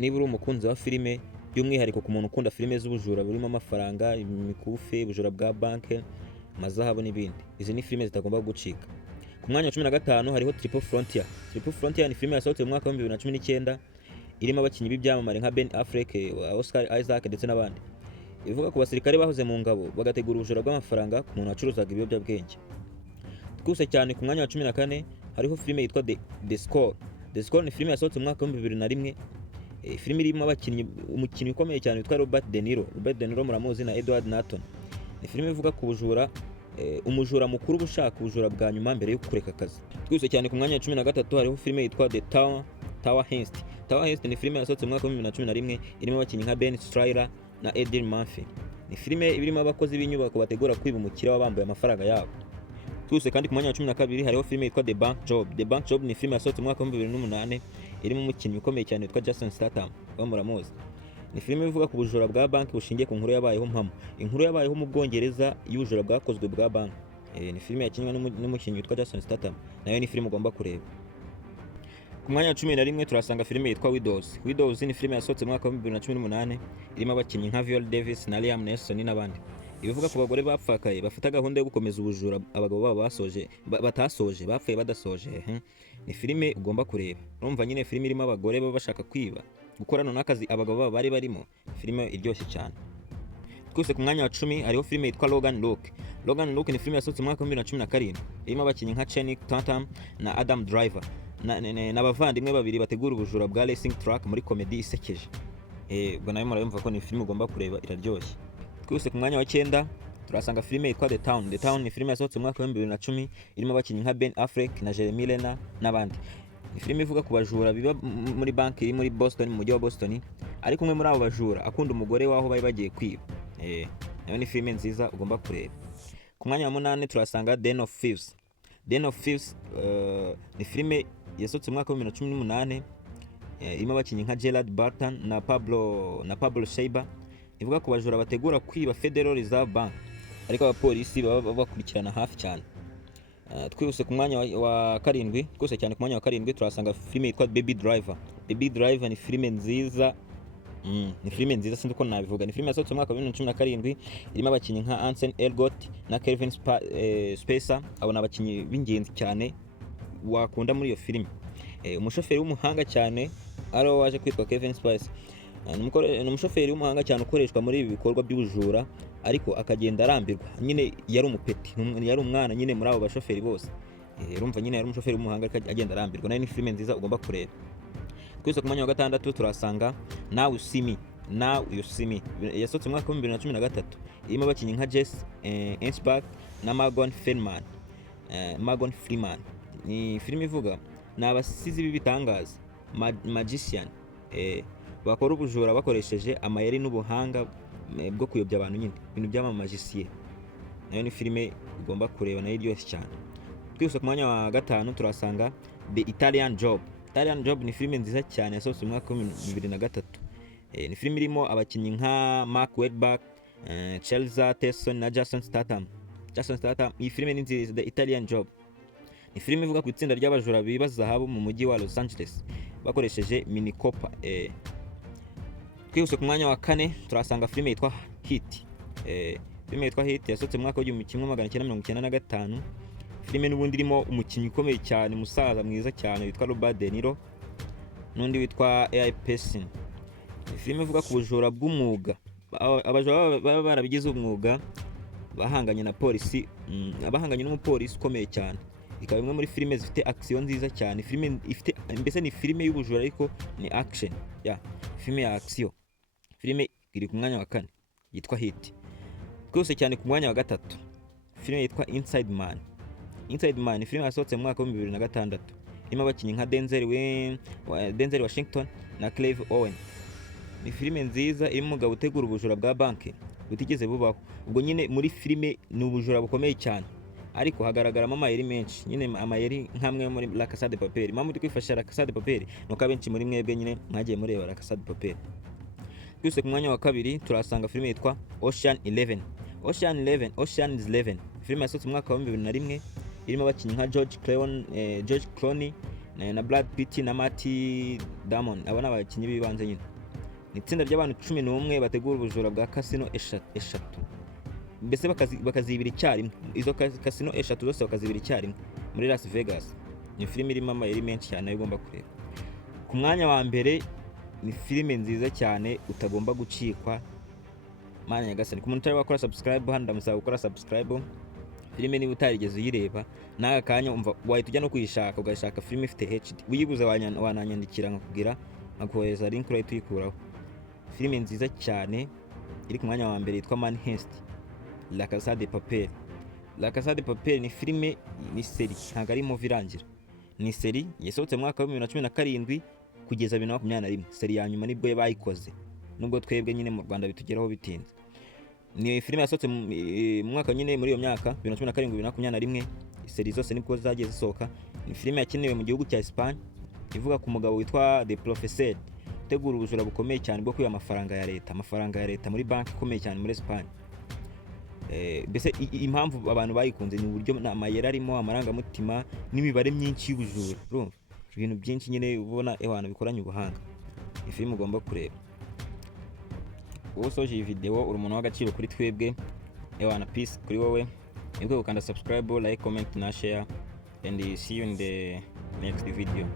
niba uri umukunzi wa filime by'umwihariko ku muntu ukunda filime z'ubujura burimo amafaranga, imikufe, ubujura bwa banke, amazahabu n'ibindi, izi ni filime zitagomba gucika. Ku mwanya wa 15 hariho Triple Frontier. Triple Frontier ni filime yasohotse mu mwaka wa 2019 irimo abakinnyi b'ibyamamare nka Ben Affleck, Oscar Isaac ndetse n'abandi. Ivuga ku basirikare bahoze mu ngabo bagategura ubujura bw'amafaranga ku muntu wacuruzaga ibiyobyabwenge. Twuse cyane ku mwanya wa 14 hariho filime yitwa The Score. The Score ni filime yasohotse mu mwaka wa 2001. Filime irimo umukinnyi ukomeye cyane witwa Robert De Niro. Robert De Niro muramuzi na Edward Norton. Ni filime ivuga ku bujura, umujura mukuru ubushaka ubujura bwa nyuma mbere yo kureka akazi. Twise cyane ku mwanya wa 13 hariho filime yitwa The Tower Heist. Tower Heist ni filime yasohotse mu mwaka wa 2011 irimo abakinnyi nka Ben Stiller na Eddie Murphy. Ni filime irimo abakozi b'inyubako bategura kwiba umukiriya wabambuye amafaranga yabo. Twise kandi ku mwanya wa 12 hariho filime yitwa The Bank Job. The Bank Job ni filime yasohotse mu mwaka wa 2008 irimo umukinnyi ukomeye cyane witwa Jason Statham muramuzi. Ni filime ivuga ku bujura bwa banki bushingiye ku nkuru yabayeho mpamo. Inkuru yabayeho mu Bwongereza y'ubujura bwakozwe bwa banki. Ni filime yakinwe n'umukinnyi witwa Jason Statham, nayo ni filime ugomba kureba. Ku mwanya wa 11 turasanga filime yitwa Widows. Widows ni filime yasohotse mu mwaka wa 2018 irimo abakinnyi nka Viola Davis na Liam Neeson n'abandi. Ibivuga ku bagore bapfakaye bafite gahunda yo gukomeza ubujura abagabo babo batasoje bapfuye badasoje. Ni filime ugomba kureba. Urumva nyine filime irimo abagore baba bashaka kwiba gukorana n'akazi abagabo babo bari barimo, filime iryoshye cyane. Twese ku mwanya wa 10 hariho filime yitwa Logan Luke. Logan Luke ni filime yasohotse mu mwaka wa 2017 irimo abakinnyi nka Channing Tatum na Adam Driver n'abavandimwe babiri bategura ubujura bwa racing track muri comedy isekeje. Ubwo nayo murabumva ko ni filime ugomba kureba, iraryoshye. Twese ku mwanya wa 9 turasanga filime yitwa The Town. The Town ni filime yasohotse mu mwaka wa 2010 irimo abakinnyi nka Ben Affleck na Jeremy Renner n'abandi. Ni filime ivuga ku bajura biba muri banki iri muri Boston, mu mujyi wa Boston, ariko umwe muri abo bajura akunda umugore waho bari bagiye kwiba. Nayo ni filime nziza ugomba kureba. Ku mwanya wa 8 turasanga Den of Thieves. Den of Thieves ni filime yasohotse mu mwaka wa 2018 irimo abakinnyi nka Gerard Barton na Pablo Schreiber. Ivuga ku bajura bategura kwiba Federal Reserve Bank, ariko abapolisi baba bakurikirana hafi cyane. Twihuse ku mwanya wa 7, twose cyane ku mwanya wa 7 turasanga filime yitwa Baby Driver. Baby Driver ni filime nziza. Ni filime nziza sinzi uko nabivuga. Ni filime yasohotse mu mwaka wa 2017 irimo abakinnyi nka Ansel Elgort na Kevin Spacey. Abo nabakinnyi b'ingenzi cyane wakunda muri iyo filime. Umushoferi w'umuhanga cyane ariwe waje kwitwa Kevin Spacey. Ni umushoferi w'umuhanga cyane ukoreshwa muri ibi bikorwa by'ubujura, ariko akagenda arambirwa. Nyine yari umupeti, yari umwana nyine muri abo bashoferi bose. Urumva nyine yari umushoferi w'umuhanga agenda arambirwa. Nayo ni filime nziza ugomba kureba. Twese ku mwanya wa 6 turasanga Now You See Me. Now You See Me yasohotse mu mwaka wa 2013 irimo abakinnyi nka Jesse Eisenberg na Morgan Freeman. Ni filime ivuga n'abasizi b'ibitangaza, magician, bakora ubujura bakoresheje amayeri n'ubuhanga bwo kuyobya abantu, nyine ibintu by'amamagicier. Nayo ni filime ugomba kureba, nayo iryoshye cyane. Twese ku mwanya wa 5 turasanga The Italian Job. Italian Job ni filime nziza cyane yasohotse mu mwaka wa 2003. Ni filime irimo abakinnyi nka Mark Wahlberg, Chelsea Tesson na Jason Statham. Iyi filime ni nziza. The Italian Job ni filime ivuga ku itsinda ry'abajura biba zahabu mu mujyi wa Los Angeles bakoresheje mini copper. Twihuse ku mwanya wa 4 turasanga filime yitwa Hit. Filime yitwa Hit yasohotse mu mwaka wa 1995. Filime n'ubundi irimo umukinnyi ukomeye cyane, umusaza mwiza cyane witwa Robert De Niro n'undi witwa AI Person. Filime ivuga ku bujura bw'umwuga. Abajura baba barabigize umwuga bahanganye na polisi, abahanganye n'umupolisi ukomeye cyane. Ikaba imwe muri filime zifite action nziza cyane. Filime ifite mbese ni filime y'ubujura ariko ni action. Filime ya action. Filime iri ku mwanya wa 4 yitwa Hit. Twose cyane ku mwanya wa 3 filime yitwa Inside Man. Inside Man ni filime yasohotse mu mwaka wa 2006 irimo abakinnyi nka Denzel Washington na Clive Owen. Ni filime nziza irimo umugabo utegura ubujura bwa banki butigeze bubaho. Ubwo nyine muri filime ni ubujura bukomeye cyane, ariko hagaragaramo amayeri menshi, nyine amayeri nkamwe muri La Casa de Papel. Mpamvu twifashisha La Casa de Papel nuko abenshi muri mwebwe nyine mwagiye mureba La Casa de Papel. Twese ku mwanya wa 2 turasanga filime yitwa Ocean's 11. Filime yasohotse mu mwaka wa 2001 irimo abakinnyi nka George Clooney na Brad Pitt na Matt Damon. Abo n'abakinnyi bibanze nyine. Ni itsinda ry'abantu 11 bategura ubujura bwa casino eshatu. Mbese bakazibira icyarimwe. Izo casino eshatu zose bakazibira icyarimwe muri Las Vegas. Ni filime irimo amayeri menshi cyane ugomba kureba. Ku mwanya wa mbere ni filime nziza cyane utagomba gucikwa. Mana nyagasani, ku muntu utari wakora subscribe hano ndamusaba gukora subscribe. Filime niba utarigeze uyireba n'aka kanya umva wahita ujya no kuyishaka, ugashaka filime ifite HD. Uyibuze wananyandikira nkakubwira nkakohereza link urahita uyikuraho. Filime nziza cyane iri ku mwanya wa mbere yitwa Manhest, La Casa de Papel. La Casa de Papel ni filime, ni seri, ntabwo ari movie irangira. Ni seri yasohotse mu mwaka wa 2017 kugeza 2021. Seri ya nyuma nibwo bayikoze, nubwo twebwe nyine mu Rwanda bitugeraho bitinze. Ni filime yasohotse mu mwaka nyine muri iyo myaka 2017 2021. Seri zose nibwo zagiye zisohoka. Ni filime yakiniwe mu gihugu cya Espagne, ivuga ku mugabo witwa The Professor utegura ubujura bukomeye cyane bwo kwiba amafaranga ya leta muri banki ikomeye cyane muri Espagne. Mbese impamvu abantu bayikunze ni uburyo amayeri arimo, amarangamutima n'imibare myinshi y'ubujura. Urumva ibintu byinshi nyine ubona abantu bikoranye ubuhanga. Ni filime ugomba kureba. Wowe usoje iyi video uri umuntu w'agaciro kuri twebwe. Peace kuri wowe. Nibwo gukanda subscribe, like, comment na share, and see you in the next video.